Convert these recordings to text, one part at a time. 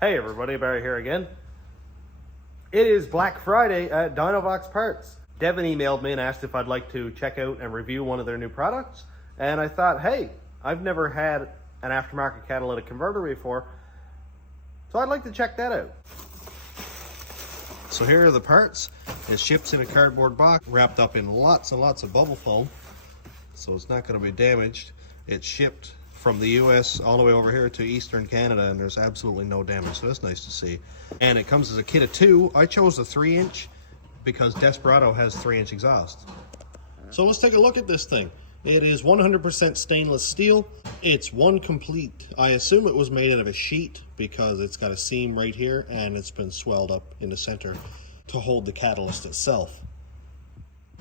Hey everybody, Barry here again. It is Black Friday at Dynovoxparts. Devin emailed me and asked if I'd like to check out and review one of their new products. And I thought, hey, I've never had an aftermarket catalytic converter before, so I'd like to check that out. So here are the parts. It ships in a cardboard box wrapped up in lots and lots of bubble foam, so it's not going to be damaged. It's shipped from the US all the way over here to Eastern Canada, and there's absolutely no damage, so that's nice to see. And it comes as a kit of 2. I chose the 3-inch because Desperado has 3-inch exhaust. So let's take a look at this thing. It is 100% stainless steel. It's one complete. I assume it was made out of a sheet because it's got a seam right here and it's been swelled up in the center to hold the catalyst itself.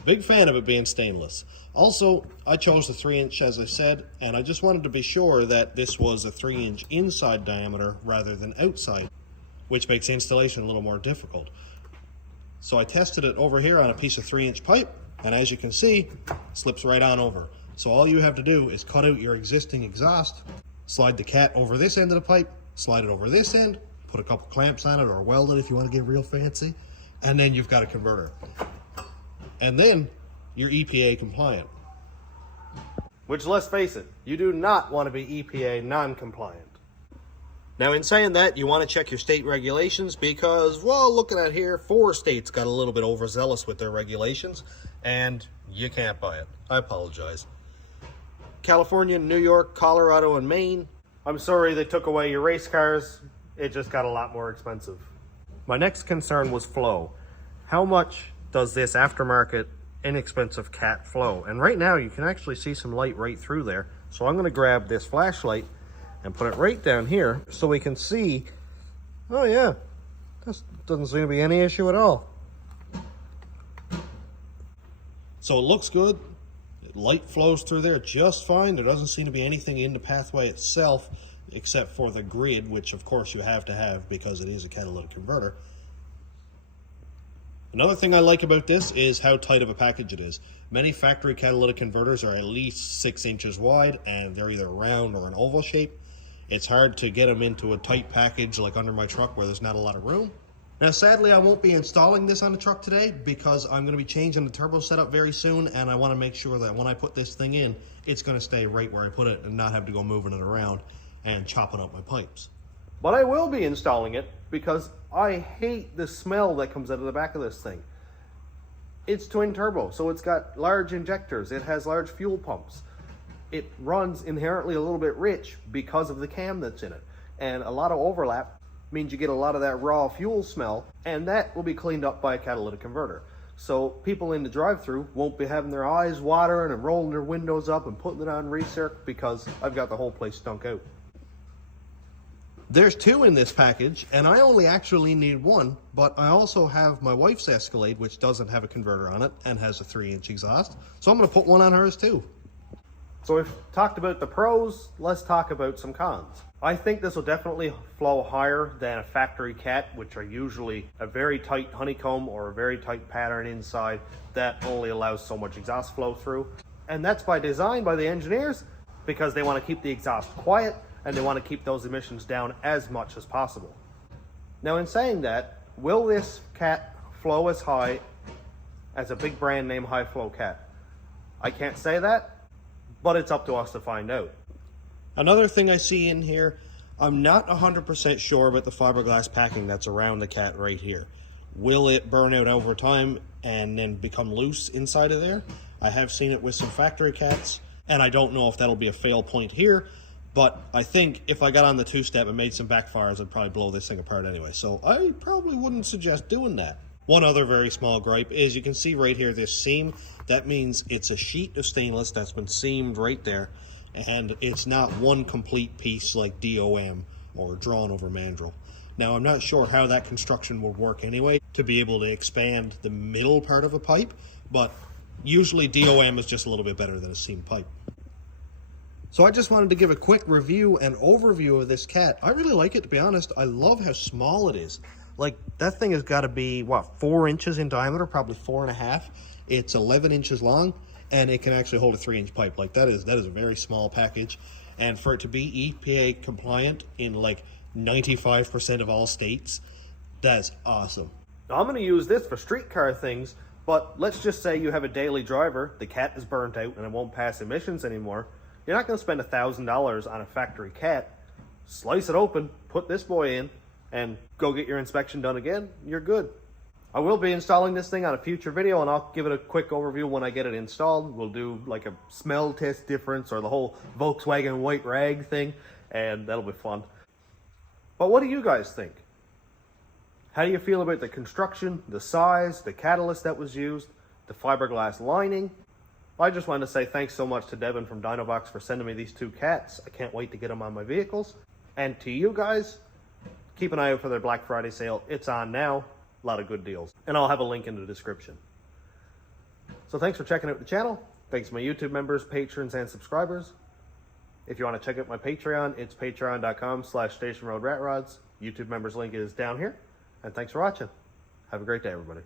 Big fan of it being stainless. Also, I chose the 3-inch as I said, and I just wanted to be sure that this was a 3-inch inside diameter rather than outside, which makes the installation a little more difficult. So I tested it over here on a piece of 3-inch pipe, and as you can see, it slips right on over. So all you have to do is cut out your existing exhaust, slide the cat over this end of the pipe, slide it over this end, put a couple clamps on it or weld it if you want to get real fancy, and then you've got a converter. And then you're EPA compliant. Which, let's face it, you do not want to be EPA non-compliant. Now, in saying that, you want to check your state regulations because, well, looking at here, 4 states got a little bit overzealous with their regulations, and you can't buy it. I apologize. California, New York, Colorado, and Maine. I'm sorry they took away your race cars. It just got a lot more expensive. My next concern was flow. How much does this aftermarket inexpensive cat flow? And right now you can actually see some light right through there. So I'm going to grab this flashlight and put it right down here so we can see. Oh yeah, this doesn't seem to be any issue at all. So it looks good. Light flows through there just fine. There doesn't seem to be anything in the pathway itself except for the grid, which of course you have to have because it is a catalytic converter. Another thing I like about this is how tight of a package it is. Many factory catalytic converters are at least 6 inches wide and they're either round or an oval shape. It's hard to get them into a tight package like under my truck where there's not a lot of room. Now sadly I won't be installing this on the truck today because I'm going to be changing the turbo setup very soon, and I want to make sure that when I put this thing in, it's going to stay right where I put it and not have to go moving it around and chopping up my pipes. But I will be installing it because I hate the smell that comes out of the back of this thing. It's twin turbo, so it's got large injectors, it has large fuel pumps. It runs inherently a little bit rich because of the cam that's in it. And a lot of overlap means you get a lot of that raw fuel smell, and that will be cleaned up by a catalytic converter. So people in the drive-thru won't be having their eyes watering and rolling their windows up and putting it on recirc because I've got the whole place stunk out. There's 2 in this package, and I only actually need 1, but I also have my wife's Escalade, which doesn't have a converter on it and has a 3-inch exhaust, so I'm going to put one on hers too. So we've talked about the pros, let's talk about some cons. I think this will definitely flow higher than a factory cat, which are usually a very tight honeycomb or a very tight pattern inside that only allows so much exhaust flow through. And that's by design by the engineers because they want to keep the exhaust quiet and they want to keep those emissions down as much as possible. Now in saying that, will this cat flow as high as a big brand name high flow cat? I can't say that, but it's up to us to find out. Another thing I see in here, I'm not 100% sure about the fiberglass packing that's around the cat right here. Will it burn out over time and then become loose inside of there? I have seen it with some factory cats, and I don't know if that'll be a fail point here. But I think if I got on the 2-step and made some backfires, I'd probably blow this thing apart anyway. So I probably wouldn't suggest doing that. One other very small gripe is you can see right here this seam. That means it's a sheet of stainless that's been seamed right there. And it's not one complete piece like DOM or drawn over mandrel. Now I'm not sure how that construction would work anyway to be able to expand the middle part of a pipe. But usually DOM is just a little bit better than a seamed pipe. So I just wanted to give a quick review and overview of this cat. I really like it, to be honest. I love how small it is. Like, that thing has got to be, what, 4 inches in diameter, probably 4.5. It's 11 inches long, and it can actually hold a 3-inch pipe. Like, that is a very small package. And for it to be EPA compliant in, like, 95% of all states. That's awesome. Now, I'm going to use this for streetcar things, but let's just say you have a daily driver, the cat is burnt out and it won't pass emissions anymore. You're not going to spend $1,000 on a factory cat. Slice it open, put this boy in, and go get your inspection done again. You're good. I will be installing this thing on a future video, and I'll give it a quick overview when I get it installed. We'll do like a smell test difference or the whole Volkswagen white rag thing, and that'll be fun. But what do you guys think? How do you feel about the construction, the size, the catalyst that was used, the fiberglass lining? I just wanted to say thanks so much to Devin from Dynovox for sending me these two cats. I can't wait to get them on my vehicles. And to you guys, keep an eye out for their Black Friday sale. It's on now. A lot of good deals. And I'll have a link in the description. So thanks for checking out the channel. Thanks to my YouTube members, patrons, and subscribers. If you want to check out my Patreon, it's patreon.com/stationroadratrods. YouTube members link is down here. And thanks for watching. Have a great day, everybody.